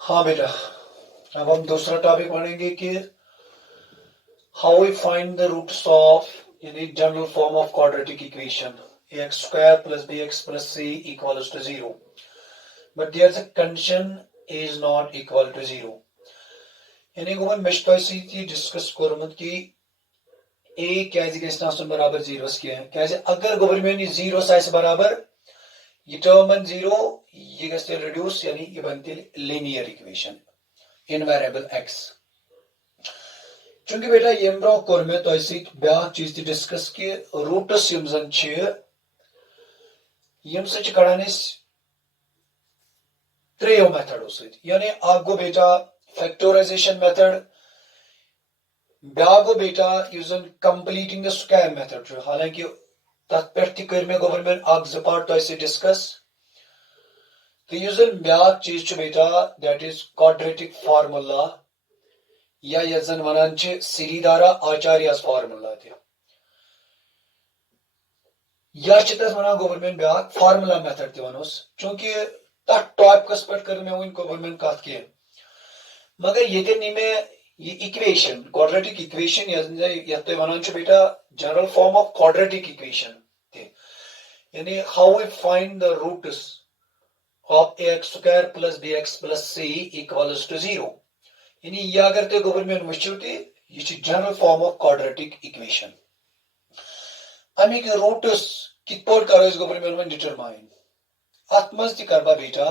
हाँ बेटा, अब हम दूसरा टॉपिक पढ़ेंगे कि how we find the roots of यानी general form of quadratic equation x square plus b x plus c equals to zero but there is a condition is not equal to zero यानी गोवन मे सही discuss कोर्मुत कि ए क्या बराबर zeros क्या अगर गोवन में जीरो बराबर यह टर्म बन जीरो यह गि रिड्यूस यानी यह बन लीनियर इक्वेशन इनवेरिएबल एक्स चूंकि बेटा ये ब्रो कोर मे तो ब्या चीज ति डिस्कस कि रूट्स यम जन यम सच कड़ान त्रेयो मेथडो यानी अख गो बेटा फैक्टराइजेशन मेथड ब्या गो बेटा जन कंप्लीटिंग द स्क्वायर मेथड हालांकि तथ पे कर मे गवर्नमेंट अख जो पार्ट तो डिस्कस तो जन ब्या चीज बेटा दैट इज क्वाड्रेटिक फार्मूला या यह जन वनान सिरीदारा आचार्य फार्मूला या वन गवर्नमेंट ब्या फार्मूला मेथड तोस चूंकि तथ टॉपिकस पे कर मे वन गवर्नमेंट कत कह मगर ये नी मे ये इक्वेशन क्वाड्रेटिक इक्वेशन ये वन बेटा general form of quadratic equation यानी how we find the roots of x square plus b x plus c equals to zero यानी यह अगर तुम गवर्नमेंट वो तो यह general form of quadratic equation अमिक रूट्स कित करो गवर्नमेंट डिटरमाइन अत मज तह बेटा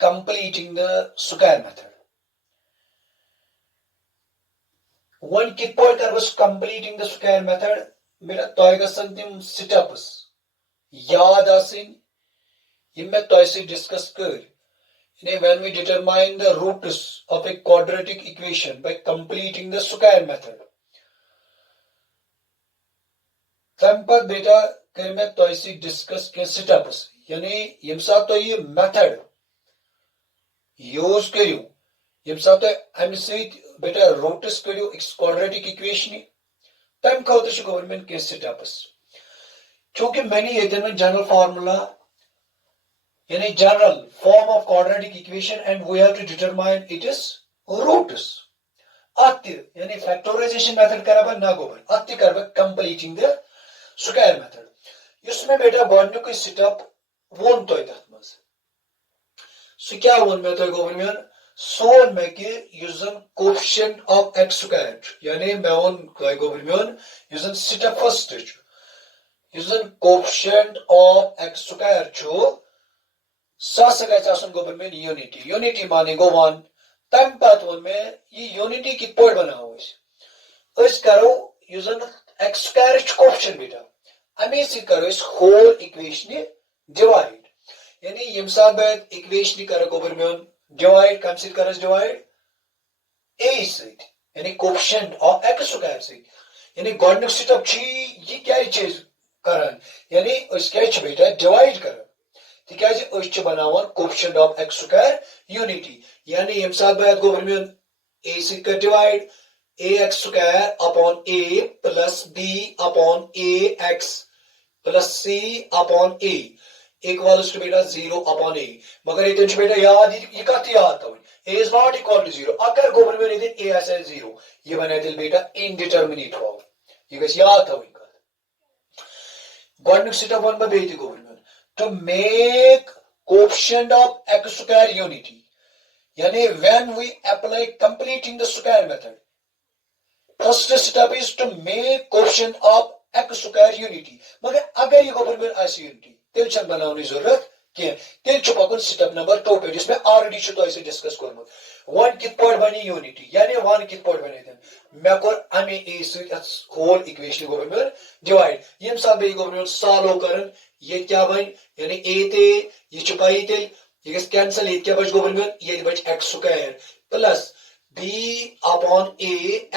कंप्लीटिंग द स्क्वायर मेथड वन कित कर कंप्लीटिंग द स्क्वायर मेथड बेटा तह गसन तम स्टेप्स याद आम मे तह डिस्कस कर when we determine the roots of a quadratic equation by completing the square method तम पत बेटा कर मे तह डिस्कस के स्टेप्स यानी यम सात तो ये मेथड यूज करू यम सात अम बेटा रूट्स करू क्वाड्रेटिक इक्वेशन तम खुद गवर्नमेंट के स्टेप्स चूंकि मैंने ये जनरल फार्मूला यानी general form of quadratic equation and we have to determine it is roots अत यानी फैक्टराइजेशन मेथड कर ना गोबर अत कर कंप्लीटिंग द स्क्वायर मेथड इस में बेटा गोडनुक स्टेप वोन तो तथ मज सह क्या वोन मे तो गवर्नमेंट सो वोन मे कि जन कोएफिशिएंट ऑफ एक्स स्क्वायर यानी मे वोन तो गवर्नमेंट जन स्टेप फर्स्ट जन कोएफिशिएंट ऑफ एक्स स्क्वायर सह गवर्नमेंट यूनिटी यूनिटी माने गो वन तम पत वो मे यह यूनिटी कित बनाओ करो जन एक्स स्क्वायर कोएफिशिएंट बेटा अमे करो होल इक्वेशन डिवाइड यानी यम सात बह इक्वेशन कर गवर्नमेंट डिवाइड कम कर डिवाइड ए यानी कोएफिशिएंट ऑफ एक्स स्क्वायर यानी गोडनुक स्टेप यह क्या कर यानी क्या बेटा डिवाइड कर तिकाज बनावान coefficient of x square unity यानी यम सात बह गवर्नमेंट ए कर divide a x square upon a plus B upon A x plus C upon a equals to बेटा जीरो अपॉन ए मगर ये बेटा याद यह कत याद थवन ए is not equal to zero अगर गवर्नमेंट ए आस जीरो यह बन बेटा इनडिटर्मिनेट फॉर्म यह गि याद थवन गोडनुक स्टेप वन बे गवर्नमेंट to make coefficient of x square unity yani when we apply completing the square method first step is to make coefficient of x square unity magar agar ye government as unity tel chan बनाने जरूरत के tel पकन step number 2 पे जिसमें already तो इसे discuss करमु one कित बनी यूनिटी यानी वन कित बने मे कोर अमे ए होल इक्वेशन गवर्नमेंट डिवाइड यम सा बे गवर्नमेंट सॉल्व करन ये क्या बन यानी ए ते ये पाई तेल ये गस कैंसिल ये क्या बच गवर्नमेंट ये बच X square plus B upon A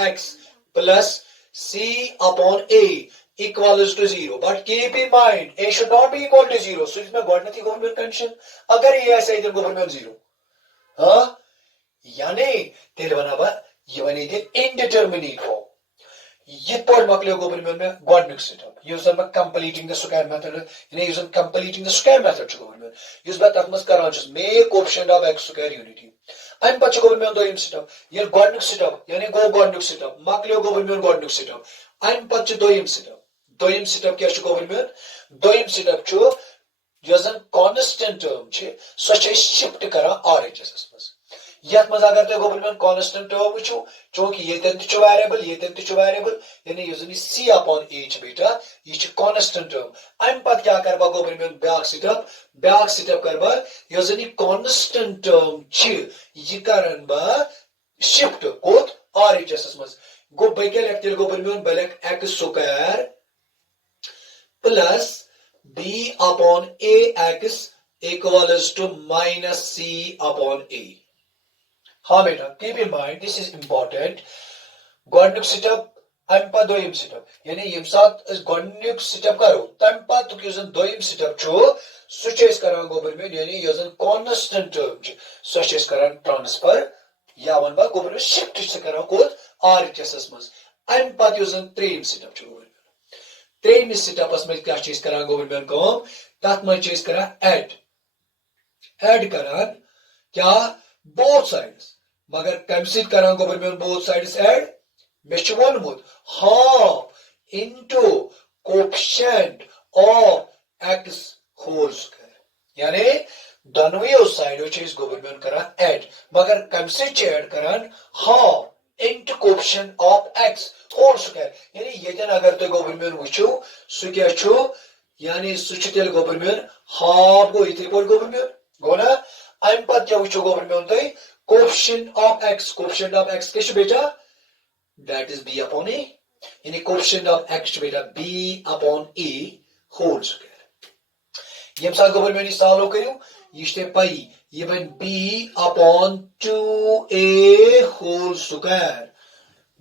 x plus C upon A equals to zero but keep in mind a should not be equal to zero so इसमें गवर्नमेंट गवर्नमेंट कंडीशन अगर ये ऐसा इधर गवर्नमेंट जीरो हाँ यानी तेरे बना ये बनी थे इनडिटर्मिनेट फॉर्म ये पॉइंट मकलियो गवर्नमेंट में गॉडनिक स्टेप यूजन में कंप्लीटिंग द स्क्वायर मेथड यानी यूजन कंप्लीटिंग द स्क्वायर मेथड छ गवर्नमेंट यूज बत तकमस करान छ make coefficient of x square unity अन पछ गवर्नमेंट दोयम स्टेप ये गॉडनिक स्टेप यानी गो गॉडनिक स्टेप मकलियो गवर्नमेंट गॉडनिक स्टेप अन पछ दोयम स्टेप क्या छ गवर्नमेंट दोयम स्टेप छ यूजन कांस्टेंट टर्म छ सो छ शिफ्ट करा आरएचएस में यत मज अगर तुम गवर्नमेंट कांस्टेंट टर्म वो चूंकि ये वेरिएबल यानी यूजन c अपॉन a बेटा ये कांस्टेंट टर्म अम पत क्या करबा गवर्नमेंट ब्याक स्टेप करबा यूजन ये कांस्टेंट टर्म ये करन बा शिफ्ट कोत आरएचएस मज गो बके लेख गवर्नमेंट बलेक x square plus b upon ax equals to minus c upon a हाँ बेटा keep in mind this is important गॉडनिक स्टेप अम पा दोयम स्टेप यानी यम साथ गॉडनिक स्टेप करो तम पा तो यूजन दोयम स्टेप छो सुचेस करान गवर्नमेंट यानी यूजन कांस्टेंट टर्म छ सुचेस करान ट्रांसफर या वन बा गवर्नमेंट शिफ्ट छ करान को आरएचएस मस अम पा यूजन त्रेम स्टेप छ गवर्नमेंट त्रेम स्टेपस में क्या चीज करान गवर्नमेंट को तत में चीज करान ऐड करान क्या both sides मगर कम सित करान गवर्नमेंट both sides ऐड मेश वोनमुत half into coefficient of x whole square यानी दोनों साइडों चीज गवर्नमेंट करान ऐड मगर कम सित ऐड करान half into coefficient of x whole square यानी ये अगर तो गवर्नमेंट वुचो सु क्या छु यानी सु तेल गवर्नमेंट half गो इथे पर गवर्नमेंट गो ना अम पत क्या वुचो गवर्नमेंट तय कोएफिशिएंट ऑफ x किस बेटा that is b upon a यानी कोएफिशिएंट ऑफ x बेटा b upon a whole square यम सा गवर्नमेंट सॉल्व करियो ये पाई ये बन b upon 2a whole square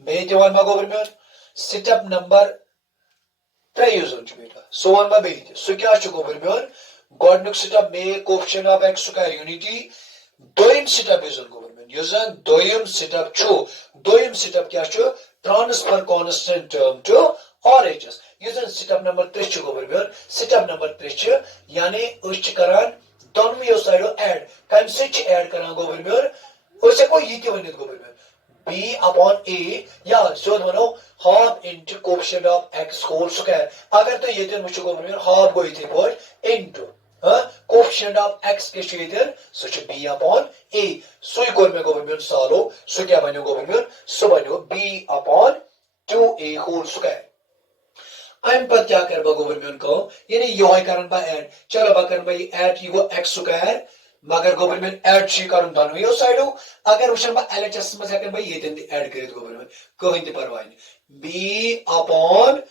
बेटे वन मा गवर्नमेंट स्टेप नंबर 3 यूज हो बेटा सो वन मा बेटे सो क्या छ गवर्नमेंट गॉडनिक step make coefficient of x square unity दोयम स्टेप यूजन गवर्नमेंट यूजन दोयम स्टेप छो दोयम स्टेप क्या छो transfer constant term to RHS यूजन स्टेप नंबर 3 छो गवर्नमेंट स्टेप नंबर 3 छ यानी उस करान दोनों साइडो ऐड कम से ऐड करान गवर्नमेंट उसे कोई ये क्यों नहीं गवर्नमेंट b अपॉन a या सो मनो half into coefficient of x whole square अगर तो ये दिन मुझे गवर्नमेंट हाफ गो इथे पर इनटू कोएफिशिएंट ऑफ x के छेदन सो छ b अपॉन a सो कोर में गवर्नमेंट सॉल्व सो क्या बनो गवर्नमेंट सो बनो b upon 2a whole square अम पर क्या करबा गवर्नमेंट को यानी यो है कारण बा ऐड चलो बा करन बा ऐड यो x स्क्वायर मगर गवर्नमेंट ऐड छी करन दोनों यो साइडो अगर उशन बा एलएचएस में सेकंड भाई ये दिन ऐड करे गवर्नमेंट कोई नहीं परवाह नहीं b upon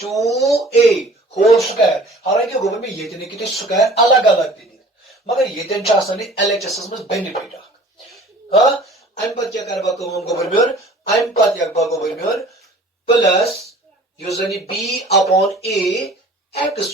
2a whole square हालांकि गवर्नमेंट ये दिन कितने स्क्वायर अलग-अलग दी मगर ये दिन चाहने एलएचएस में बेनिफिट हां अम पर क्या करबा गवर्नमेंट अम पर क्या करबा government plus यूजनी b upon a x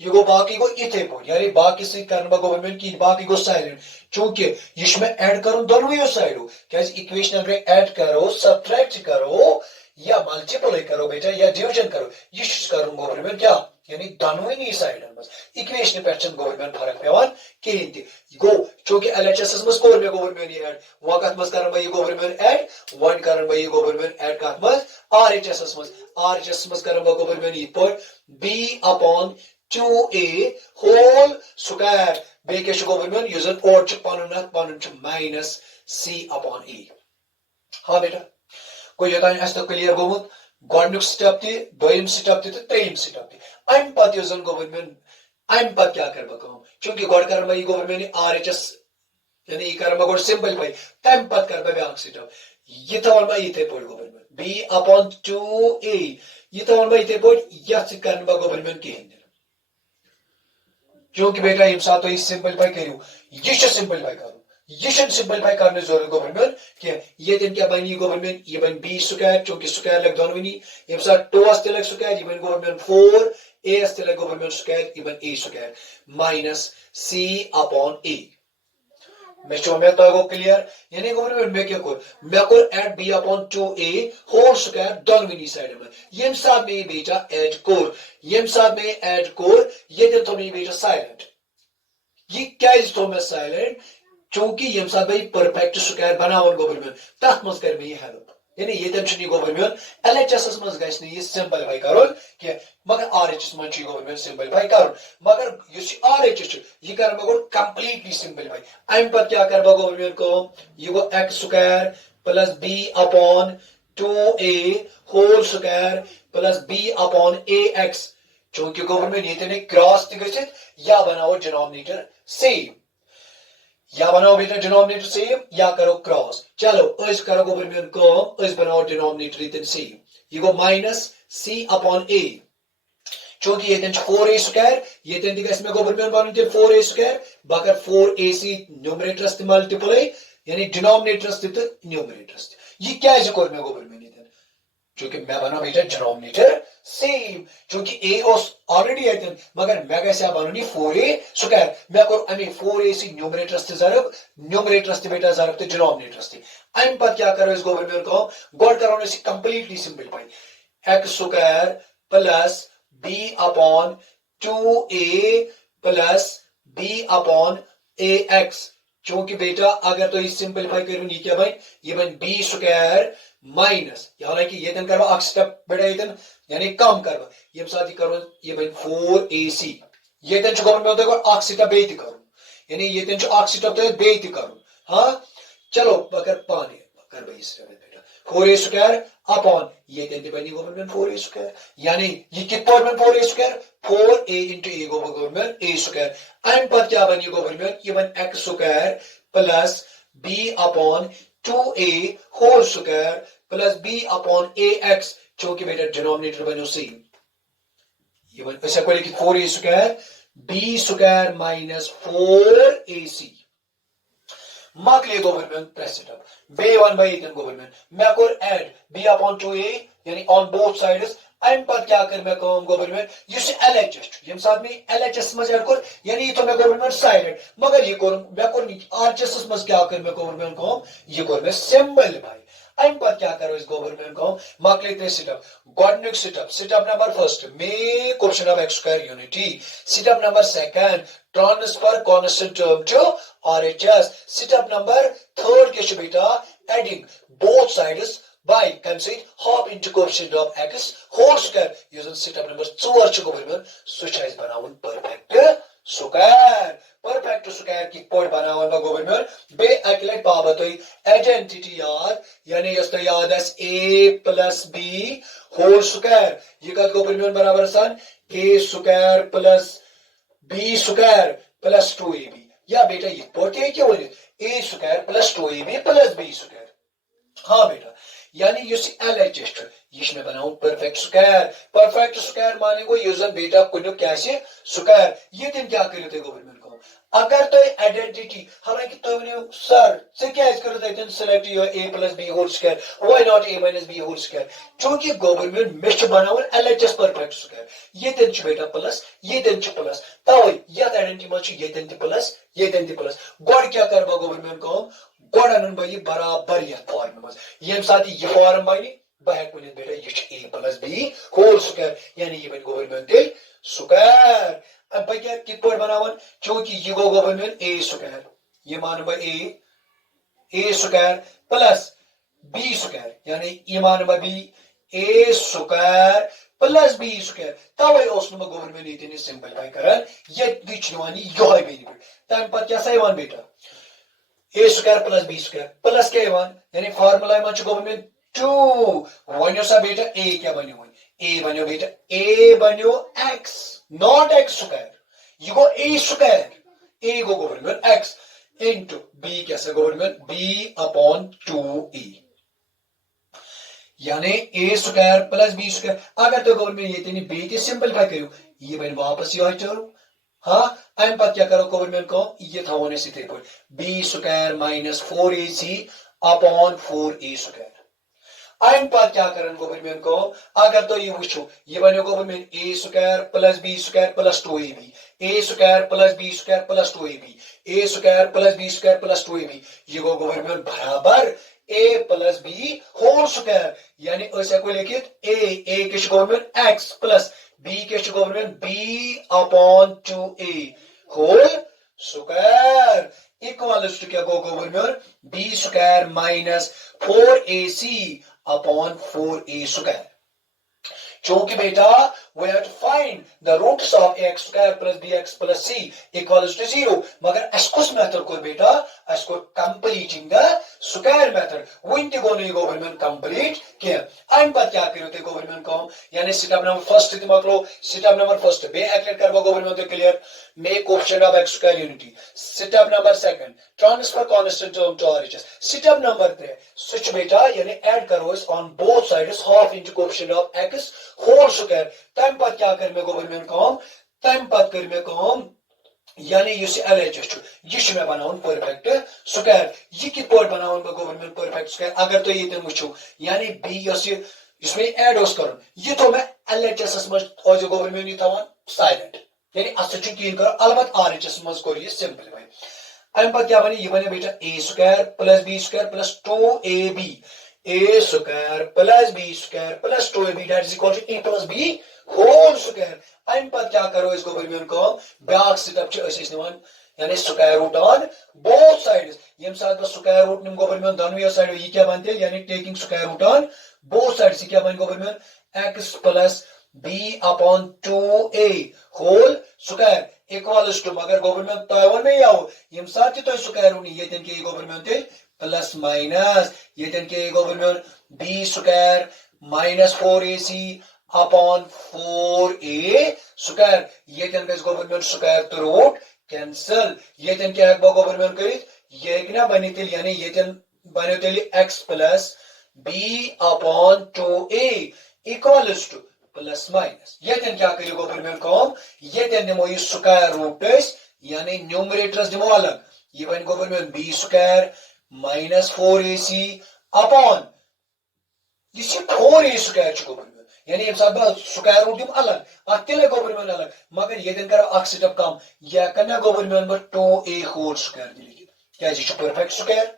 ये गो बाकी को इथे पो यानी बाकी से करबा गवर्नमेंट की बाकी को साइलेंट चूंकि इसमें ऐड करो दोनों ही साइड क्या इक्वेशन अगर ऐड करो सब्ट्रैक्ट करो या मल्टीप्लाई करो बेटा या डिवीजन करो ये करो गवर्नमेंट क्या यानी दोनों ही साइड बस इक्वेशन पे गवर्नमेंट फर्क पेवान कहीं गो चूंकि एलएचएस में स्कोर में गवर्नमेंट ऐड वक्त मस कर गवर्नमेंट ऐड वन कर गवर्नमेंट ऐड कत मस आरएचएस में कर गवर्नमेंट ये पर b upon 2a whole square बे के गवर्नमेंट यूजन और पन माइनस c अपॉन e हाँ बेटा कोई योतान तो क्लियर गोमुत गॉडनिक स्टेप थी दोयम स्टेप थी त्रेम स्टेप थी अम पत यूजन गवर्नमेंट अम पत क्या करबा काम चूंकि गॉड करबा ये गवर्नमेंट आरएचएस यानी करबा गॉड सिंपलीफाई तम पत करबा ब्याक स्टेप ये थवन बा इथे पोड गवर्नमेंट b अपॉन 2a ये थवन बा इथे पोड यस करबा गवर्नमेंट के क्योंकि बेटा ये साथ तो सिंपलीफाई करियो ये सिंपलीफाई करो ये सिंपलीफाई करने जरूर गवर्नमेंट कि ये दिन क्या बनी गवर्नमेंट ये बन b स्क्वायर चूंकि स्क्वायर लग दोनों नहीं ये साथ 2 अस्ते लग स्क्वायर ये बन गवर्नमेंट 4 a अस्ते लग गवर्नमेंट स्क्वायर ये बन a square minus c upon a मे तो क्लियर यानी गोवर मे क्या कोर मे कोर add b upon 2a whole square दोनोनी साइड में यम साथ में बेटा एड कोर यम साथ में एड कोर ये तो मे बेटा साइलेंट ये क्या तो मे साइलेंट चूंकि यम साथ भाई परफेक्ट स्क्वायर बनावन गोवर मे तथ मज कर मे हेल्प यानी ये गोवर मे LHS मज गस ये सिंपलीफाई करोन कि मगर RHS मज गोवर मे सिंपलीफाई करोन मगर RHS ये कर मे गो कंप्लीटली सिंपलीफाई अम पत क्या कर गोवर मे को ये गो x square plus b upon 2a whole square plus b upon ax चूंकि गोवर मे ये क्रॉस त या बनाओ डिनोमिनेटर सेम या बनाओ बेटा डिनोमिनेटर सेम या करो क्रॉस चलो इस करो गोवर में कम इस बनाओ डिनोमिनेटर इतन सेम ये गो माइनस c अपॉन a चूंकि ये 4a स्क्वायर ये दिगस में गोवर में बन 4a स्क्वायर बगर 4ac न्यूमरेटर मल्टीप्लाई यानी डिनोमिनेटर न्यूमरेटर ये क्या है कोर में गोवर में चूंकि मैं बना बेटा डिनोमिनेटर सेम चूंकि a ऑलरेडी आयतन मगर मैं कैसे बननी 4a स्क्वायर मैं कर अमे 4ac न्यूमरेटर्स जरब न्यूमरेटर्स बेटा जरब तो डिनोमिनेटर्स अम पत क्या करो इस गोवर में को गॉड करो इस completely simplify x square plus b upon 2a plus b upon ax चूंकि बेटा अगर तो इस सिंपलीफाई करूं ये क्या भाई ये बन b स्क्वायर माइनस हालांकि ये दिन करवा स्टेप बेटा ये यानी कम करवा ये साथ ही करो ये बन 4ac ये दिन गो में होता स्टेप बे करूं यानी ये दिन स्टेप तो बे करूं हाँ चलो अगर पानी कर भाई बेटा 4a स्क्वायर अपॉन ये दिन बनी गवर्नमेंट 4a स्क्वायर यानी ये कितना बन 4a square 4a into a गवर्नमेंट a स्क्वायर अम पर क्या बनी गवर्नमेंट ये बन x square plus b upon 2a whole square plus b upon ax चूंकि बेटा डिनोमिनेटर बनो सेम ये बन ऐसा कोई कि 4a square b square minus 4ac मकले गवर्नमेंट प्रेस इट अप बे वन बाय इतन गवर्नमेंट मैं कोर ऐड b अपॉन 2a यानी ऑन बोथ साइड्स अम पर क्या कर मैं कहूं गवर्नमेंट ये LHS यम साथ में LHS मज ऐड कर यानी तो मैं गवर्नमेंट साइड मगर ये कोर मैं कोर RHS मज क्या कर मैं गवर्नमेंट कहूं ये कोर मैं सिंबल भाई अम पर क्या करो इस गवर्नमेंट को मकले ते सिटअप गॉडनिक step number first make question of x square unity step number second transfer constant term to RHS step number third के बेटा adding both sides by consider hop into coefficient of x whole square using setup number 4 च गोबरमन सुचाइज बनावन perfect square की point बनावन बा गोबरमन बे अकलेट पाबतोय identity याद यानी यस्तो याद as a plus b whole square ये का गोबरमन बराबर सन a square plus b square plus 2ab या बेटा ये पोटे क्या बोले a square plus 2ab plus b square हाँ बेटा यानी LHS ये बनाऊ परफेक्ट स्क्वायर माने को यूजन बेटा कुछ क्या से स्क्वायर ये दिन क्या करियो थे गवर्नमेंट को अगर तो आइडेंटिटी हालांकि तो सर से क्या इस करो थे select your a plus b whole square why not a minus b whole square क्योंकि गवर्नमेंट मिश बनाऊ LHS परफेक्ट स्क्वायर ये दिन बेटा प्लस ये दिन प्लस तवे या आइडेंटिटी में ये दिन प्लस गॉड क्या करबा गवर्नमेंट को गॉड अनन भाई बराबर ये फॉर्म में ये साथ ये फॉर्म भाई बहक बन बेटा ये a plus b whole square यानी ये बन गवर्नमेंट टे स्क्वायर अब भाई क्या कित पर बनावन क्योंकि ये गो गवर्नमेंट a स्क्वायर ये मान भाई a square plus b square यानी ये मान भाई a square plus b square तवे ओसनो गवर्नमेंट इतने सिंपलीफाई करन ये दिचवानी योय बेनिफिट तम पर क्या सही वन बेटा a square plus b square plus के वन यानी फार्मूला में गवर्नमेंट 2 वन्यो सा बेटा a क्या बन्यो a बन्यो बेटा a बन्यो x नॉट x स्क्वायर ये गो a square a go government x into b कैसे गवर्नमेंट b अपॉन 2e यानी a square plus b square अगर तो गवर्नमेंट ये तेनी b ते सिंपलीफाई करू ये बन वापस यो टर्म हाँ अम पत क्या करो गवर्नमेंट को ये था होने से b square minus 4ac upon 4a square अम पे क्या कर गोबरमेन को अगर तो ये वो यह बनो गोबरमेन a square plus b square plus 2ab a square plus b square plus 2ab a square plus b square plus 2ab ये गो गोबरमेन बराबर a plus b whole square यानी हेको लिखित a के गोबरमेन x प्लस b के गोबरमेन b upon 2a whole square equals to क्या गो गोबरमेन b square minus 4ac upon 4a square. चूंकि बेटा we have to find the roots of x square plus bx plus c equals to 0 मगर अस्कुस method को बेटा asco completing the square method one ते गोने government complete किया अन पर क्या करो ते गवर्नमेंट को यानी स्टेप नंबर फर्स्ट ते मकलो स्टेप नंबर फर्स्ट बे एक्लेट करबो गवर्नमेंट ते clear make coefficient of x square unity step number second transfer constant term to RHS step number 3 switch बेटा यानी ऐड करो इस on both sides half into coefficient of x whole square तम पर क्या कर में गवर्नमेंट काम तम पर कर में काम यानी युस LHS यह मैं बनाऊं परफेक्ट स्क्वायर यह कित पर बनाऊं गवर्नमेंट परफेक्ट स्क्वायर अगर तो ये मुझो यानी b इसमें ऐड होस करो ये तो मैं LHS में और जो गवर्नमेंट ये थवान साइलेंट यानी अच्छी कीन करो अलबत RHS मज करो ये सिंपलीफाई अम पर क्या बने ये बने बेटा a square plus b square plus 2ab a square plus b square plus 2ab that is equal to a plus b whole square अम पर क्या करो इसको गवर्नमेंट को ब्याक स्टेप छ अस निवन यानी square root on both sides यम साथ बस स्क्वायर रूट निम गवर्नमेंट दोनों साइड ये क्या बनते यानी taking square root on both sides क्या बन गवर्नमेंट x plus b upon 2a whole square equals to मगर गवर्नमेंट तावन में आओ यम साथ तो स्क्वायर रूट ये तन के गवर्नमेंट प्लस माइनस ये तन के government b square minus 4ac upon 4a square ये तन के गवर्नमेंट स्क्वायर तो रूट कैंसिल ये तन क्या है गवर्नमेंट करित ये ना बनी तिल यानी ये तन बने तिल x plus b upon 2a equals to plus minus ये तन क्या करियो गवर्नमेंट कॉम ये तन दिमो ये स्क्वायर रूट यानी न्यूमरेटर्स दिमो अलग ये बन government b square minus 4ac upon ये 4a स्क्वायर छ गवर्नमेंट यानी एक साथ स्क्वायर रूट दिम अलग अतिले गवर्नमेंट अलग मगर ये तन कर अक स्टेप कम या कना गवर्नमेंट में 2a होल स्क्वायर दिली क्या जी परफेक्ट स्क्वायर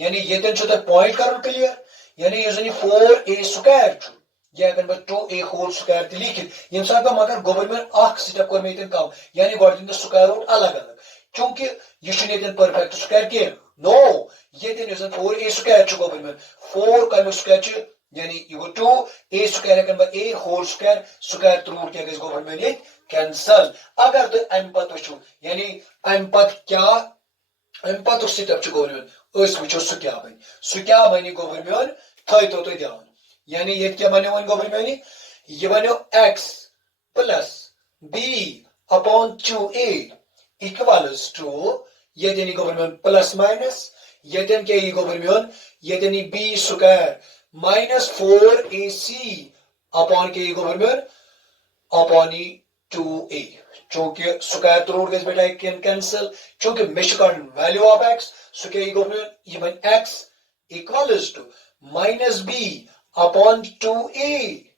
यानी ये तन छ पॉइंट करन क्लियर यानी ये जनी 4a स्क्वायर छ या अगर मैं 2a होल स्क्वायर ते लिखित यम साथ मगर गवर्नमेंट अख स्टेप कर मेतन काम यानी गॉड स्क्वायर रूट अलग अलग क्योंकि ये छनेतन परफेक्ट स्क्वायर के नो ये दिन इज 4a स्क्वायर छ गवर्नमेंट 4 का स्क्वायर छ यानी यू गो 2a स्क्वायर अगर मैं a होल स्क्वायर रूट क्या गस गवर्नमेंट ये कैंसिल अगर तो एम पत वचो यानी एम पत क्या एम पत स्टेप छ गवर्नमेंट ओस वचो सु क्या बनी गवर्नमेंट थई तो ध्यान यानी ये क्या बने वन गवर्नमेंट ये बने x plus b upon 2a equals to ये देनी गवर्नमेंट प्लस माइनस ये देन के गवर्नमेंट ये देनी b square minus 4ac upon के गवर्नमेंट अपॉन 2a चूंकि स्क्वायर तो रूट गस बेटा कैंसिल चूंकि मेशकन वैल्यू ऑफ x सो के गवर्नमेंट ये बन x equals to minus b upon 2a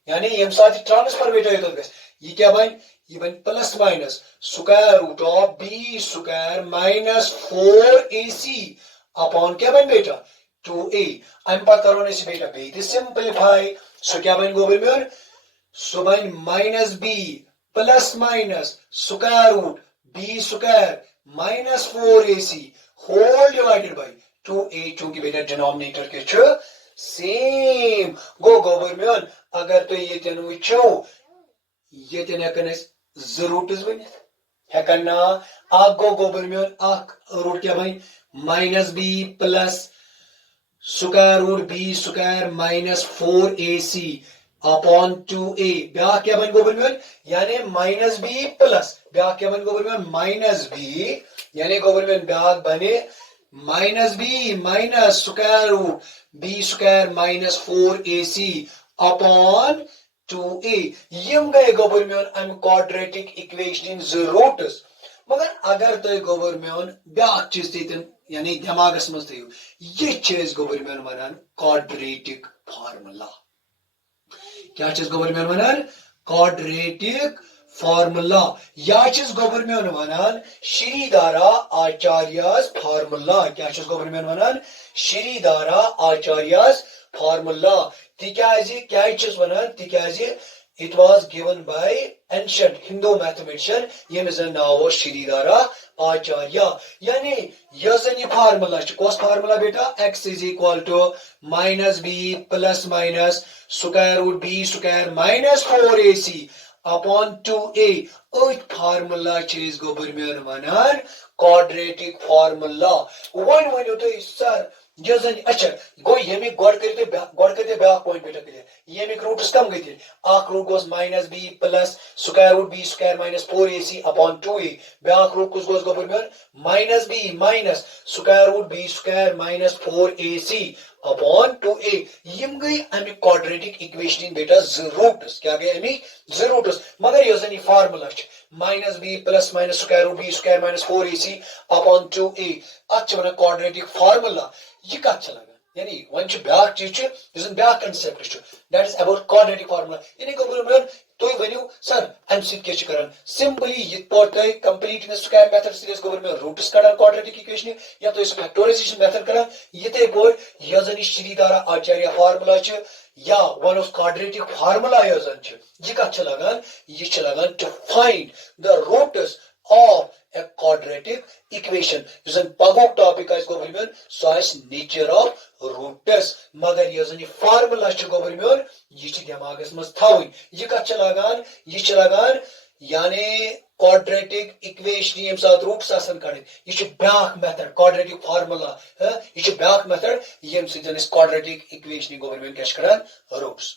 यानी यम साथ ट्रांसफर बेटा ये क्या बन ये बन plus minus square root of b square minus 4ac upon क्या बन बेटा 2a हम पर करो ने बेटा बेटा सिंपलीफाई सो क्या बन गवर्नमेंट सो बन minus b plus minus square root b square minus 4ac whole divided by 2a चूंकि बेटा डिनोमिनेटर के छ सेम गो गवर्नमेंट अगर तो ये तन वो ये तन हेकन रूट्स बन हेकन ना अ गो गवर्नमेंट अ रूट क्या बन minus b plus square root b square minus 4ac upon 2a ब्या क्या बन गवर्नमेंट यानी माइनस b प्लस ब्या क्या बन गवर्नमेंट माइनस b यानी गवर्नमेंट ब्या बने minus b minus square root b square minus 4ac upon 2a यम गए गवर्नमेंट अम क्वाड्रेटिक इक्वेशन रूट्स मगर अगर तो गवर्नमेंट ब्या चीज यानी दिमागस मज थो ये गोबरमेन वन क्वाड्रेटिक फार्मूला क्या गोबरमेन वन क्वाड्रेटिक फार्मूला या गोबरमेन वन श्रीधारा आचार्यस फार्मूला क्या गोबरमेन वन श्रीधारा आचार्यस फार्मूला तिकाज वन तिकाज it was given by ancient Hindu mathematician yemis naw Shridhara Acharya yani yasani formula kos formula beta x is equal to minus b plus minus square root b square minus 4ac upon 2a oit formula is gobermian vanan quadratic formula one when you sir अच्छा गो ये गॉड करते ब्याक point बेटा clear ये roots कम गई अख रूट गोस minus B plus square root B square minus 4ac upon 2a ब्याक रूट कुछ गोस गोबर minus b minus square root B square minus 4ac upon 2a यम गई अमि क्वाड्रेटिक इक्वेशन बेटा ज रूट्स क्या गए अमि ज रूट्स मगर ये जनी formula minus B plus minus square root B square minus 4ac upon 2a अच्छा क्वाड्रेटिक फार्मूला यह कत लगा यानी वन ब्या चीज ब्या concept that is about quadratic formula यानी गोबरमेन तुम वनु सर अम सर सिंपली ये पे कंप्लीट स्क्वायर मेथड से गोबरमेन रूट्स कड़ान क्वाड्रेटिक इक्वेशन या तो फैक्टराइजेशन मेथड कड़ान ये पे यह जन श्रीधारा आचार्य फार्मूला या वन क्वाड्रेटिक फार्मूला यह कत लगान यह लगान to find the roots of a quadratic equation युजन पगोक टॉपिक आज गोबरमेन सो आइस नेचर ऑफ रूट्स मगर ये जन फार्मूला गोबरमेन ये दिमागस मज थवन ये कत लगान यानी क्वाड्रेटिक इक्वेशन यम साथ रूट्स आसन कड़न ये ब्याक मेथड क्वाड्रेटिक फार्मूला ये ब्याक मेथड यम सद क्वाड्रेटिक इक्वेशन गोबरमेन क्या कड़ान रूट्स